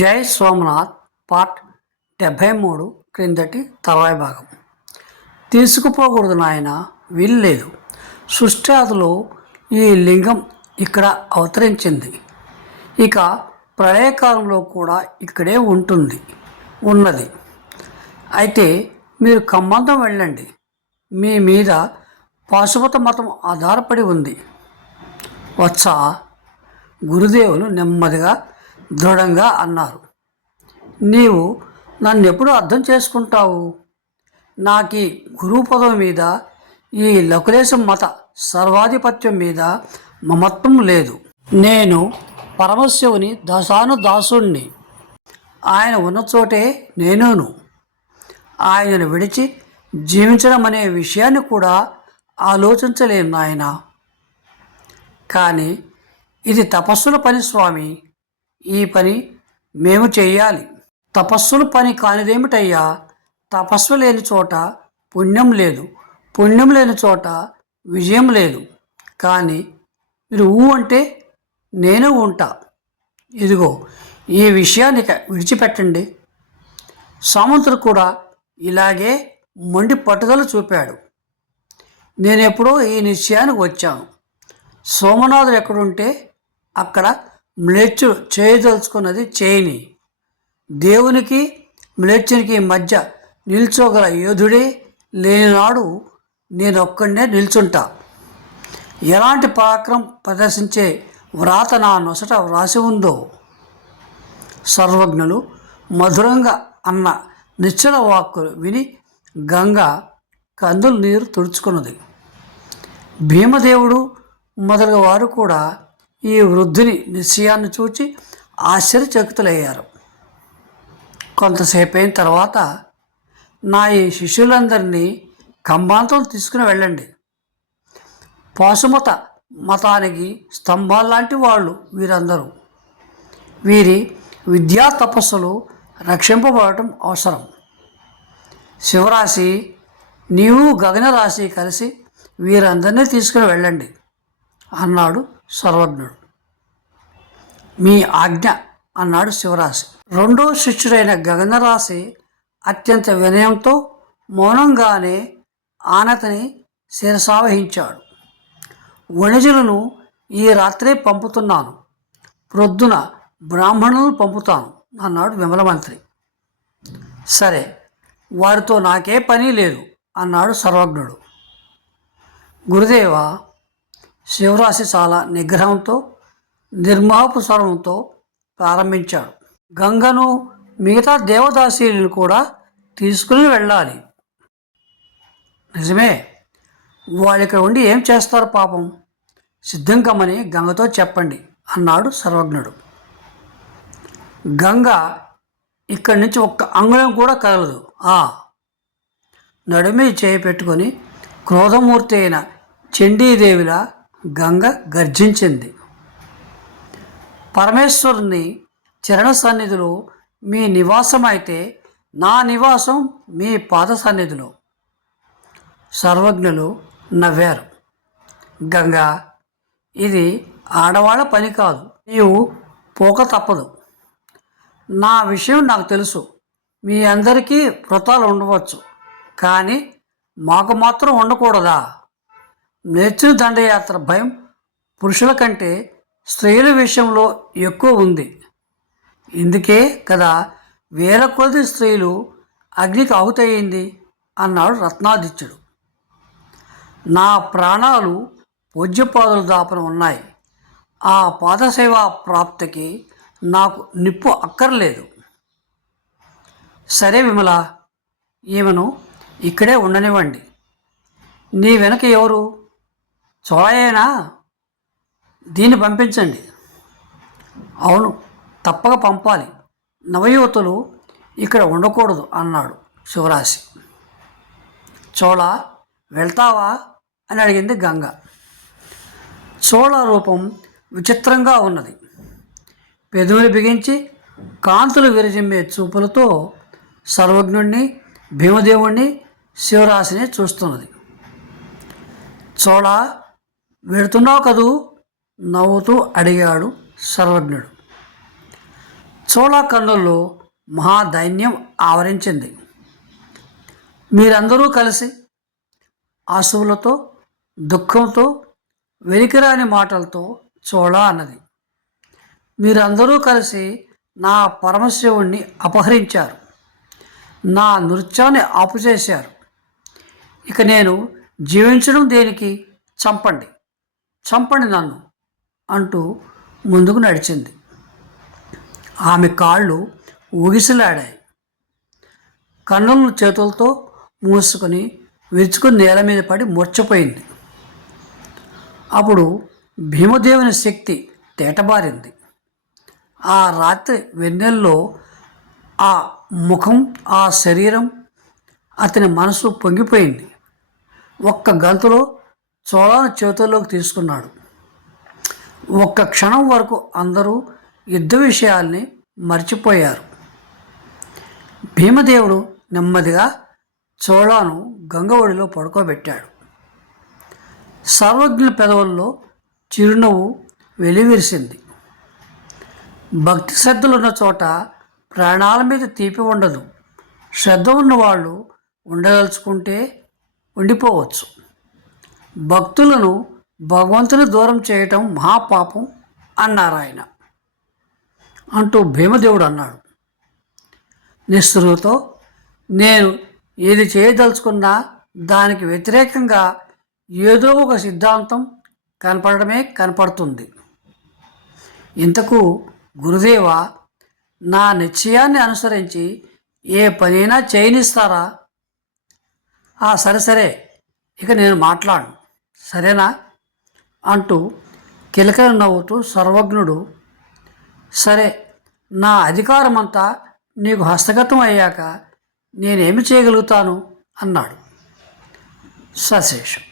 జై సోమనాథ్ పార్ట్ డెబ్భై మూడు క్రిందటి తర్వాయి భాగం. తీసుకుపోకూడదు నాయన వీల్లేదు సృష్టాదులో ఈ లింగం ఇక్కడ అవతరించింది. ఇక ప్రళయకాలంలో కూడా ఇక్కడే ఉంటుంది ఉన్నది. అయితే మీరు కమ్మంతం వెళ్ళండి. మీ మీద పాశుపత మతం ఆధారపడి ఉంది. వచ్చా గురుదేవులు నెమ్మదిగా దృఢంగా అన్నారు. నీవు నన్ను ఎప్పుడు అర్థం చేసుకుంటావు? నాకు ఈ గురువు పదవి మీద ఈ లకులేశం మత సర్వాధిపత్యం మీద మమత్వం లేదు. నేను పరమశివుని దశాను దాసుణ్ణి ఆయన ఉన్న చోటే నేనును. ఆయనను విడిచి జీవించడం అనే విషయాన్ని కూడా ఆలోచించలేను నాయన. కానీ ఇది తపస్సుల పని స్వామి. ఈ పని మేము చెయ్యాలి తపస్సుల పని కానిదేమిటయ్యా? తపస్సు లేని చోట పుణ్యం లేదు. పుణ్యం లేని చోట విజయం లేదు. కానీ మీరు ఊ అంటే నేను ఉంటా. ఇదిగో ఈ విషయాన్ని విడిచిపెట్టండి. సామంతుడు కూడా ఇలాగే మొండి పట్టుదల చూపాడు. నేను ఎప్పుడో ఈ నిశ్చయానికి వచ్చాను. సోమనాథుడు ఎక్కడుంటే అక్కడ మ్లెచ్చు చేయదలుచుకున్నది చేయని. దేవునికి మ్లెచ్చునికి మధ్య నిల్చోగల యోధుడే లేనినాడు నేను నిల్చుంటా. ఎలాంటి పరాక్రమం ప్రదర్శించే వ్రాత నా నొసట వ్రాసి ఉందో. సర్వజ్ఞులు మధురంగా అన్న నిశ్చల వాక్కులు విని గంగ కందులు నీరు తుడుచుకున్నది. భీమదేవుడు మొదలగు వారు కూడా ఈ వృద్ధుని నిశ్చయాన్ని చూచి ఆశ్చర్యచకితులయ్యారు. కొంతసేపు అయిన తర్వాత నా ఈ శిష్యులందరినీ కంబాంతం తీసుకుని వెళ్ళండి. పాశుమత మతానికి స్తంభాల్లాంటి వాళ్ళు వీరందరూ. వీరి విద్యా తపస్సులు రక్షింపబడటం అవసరం. శివరాశి నీవు గగనరాశి కలిసి వీరందరినీ తీసుకుని వెళ్ళండి అన్నాడు సర్వజ్ఞుడు. మీ ఆజ్ఞ అన్నాడు శివరాశి. రెండో శిష్యుడైన గగనరాశి అత్యంత వినయంతో మౌనంగానే ఆనతని శిరసావహించాడు. వణిజులను ఈ రాత్రే పంపుతున్నాను. ప్రొద్దున బ్రాహ్మణులను పంపుతాను అన్నాడు విమల మంత్రి. సరే వారితో నాకే పని లేదు అన్నాడు సర్వజ్ఞుడు. గురుదేవ శివరాశి చాలా నిగ్రహంతో నిర్మాపు స్వరంతో ప్రారంభించాడు. గంగను మిగతా దేవదాసీలను కూడా తీసుకుని వెళ్ళాలి. నిజమే. వాళ్ళు ఇక్కడ ఉండి ఏం చేస్తారు పాపం? సిద్ధం కమ్మని గంగతో చెప్పండి అన్నాడు సర్వజ్ఞుడు. గంగ ఇక్కడి నుంచి ఒక్క అంగుళం కూడా కదలదు. ఆ! నడుమి చేయి పెట్టుకొని క్రోధమూర్తి అయిన చండీదేవిలా గంగ గర్జించింది. పరమేశ్వరుని చరణ సన్నిధిలో మీ నివాసం అయితే నా నివాసం మీ పాద సన్నిధిలో సర్వజ్ఞులు నవ్వారు. గంగా ఇది ఆడవాళ్ళ పని కాదు నీవు పోక తప్పదు. నా విషయం నాకు తెలుసు మీ అందరికీ వ్రతాలు ఉండవచ్చు కానీ మాకు మాత్రం ఉండకూడదా? నేర్చిన దండయాత్ర భయం పురుషుల కంటే స్త్రీల విషయంలో ఎక్కువ ఉంది. ఇందుకే కదా వేల కొద్ది స్త్రీలు అగ్నికి ఆహుతయింది అన్నాడు రత్నాదిత్యుడు. నా ప్రాణాలు పూజ్యపాదులు దాపన ఉన్నాయి. ఆ పాదసేవా ప్రాప్తికి నాకు నిప్పు అక్కర్లేదు. సరే విమల ఈమెను ఇక్కడే ఉండనివ్వండి. నీ వెనక ఎవరు? చోళయేనా దీన్ని పంపించండి. అవును తప్పక పంపాలి. నవయువతులు ఇక్కడ ఉండకూడదు అన్నాడు శివరాశి. చోళ వెళ్తావా? అని అడిగింది గంగ. చోళ రూపం విచిత్రంగా ఉన్నది. పెదవులు బిగించి కాంతులు విరజిమ్మే చూపులతో సర్వజ్ఞుణ్ణి భీమదేవుణ్ణి శివరాశిని చూస్తున్నది. చోళ వెళుతున్నావు కదూ? నవ్వుతూ అడిగాడు సర్వజ్ఞుడు. చోళా కన్నుల్లో మహాదైన్యం ఆవరించింది. మీరందరూ కలిసి ఆశువులతో దుఃఖంతో వెలికిరాని మాటలతో చోళ అన్నది. మీరందరూ కలిసి నా పరమశివుణ్ణి అపహరించారు. నా నృత్యాన్ని ఆపుచేశారు. ఇక నేను జీవించడం దేనికి? చంపండి. చంపండి నన్ను అంటూ ముందుకు నడిచింది. ఆమె కాళ్ళు ఊగిసలాడాయి. కన్నులను చేతులతో మూసుకొని విరుచుకుని నేల మీద పడి మూర్చపోయింది అప్పుడు భీమదేవుని శక్తి తేటబారింది. ఆ రాత్రి వెన్నెల్లో ఆ ముఖం ఆ శరీరం అతని మనసు పొంగిపోయింది. ఒక్క గంతులో చోళాను చేతుల్లోకి తీసుకున్నాడు. ఒక్క క్షణం వరకు అందరూ యుద్ధ విషయాల్ని మర్చిపోయారు. భీమదేవుడు నెమ్మదిగా చోళాను గంగ ఒడిలో పడుకోబెట్టాడు. సర్వజ్ఞుల పెదవుల్లో చిరునవ్వు వెలివిరిసింది. భక్తి శ్రద్ధలున్న చోట ప్రాణాల మీద తీపి ఉండదు. శ్రద్ధ ఉన్నవాళ్ళు ఉండదలుచుకుంటే ఉండిపోవచ్చు. భక్తులను భగవంతుని దూరం చేయటం మహాపాపం అన్నారు ఆయన అంటూ భీమదేవుడు అన్నాడు. నిస్సృహతో నేను ఏది చేయదలుచుకున్నా దానికి వ్యతిరేకంగా ఏదో ఒక సిద్ధాంతం కనపడమే కనపడుతుంది. ఇంతకు గురుదేవ నా నిశ్చయాన్ని అనుసరించి ఏ పనైనా చేయనిస్తారా? ఆ సరే సరే ఇక నేను మాట్లాడను. సరేనా? అంటూ కిలకలు నవ్వుతూ సర్వజ్ఞుడు సరే నా అధికారమంతా నీకు హస్తగతం అయ్యాక నేనేమి చేయగలుగుతాను? అన్నాడు. సశేషం.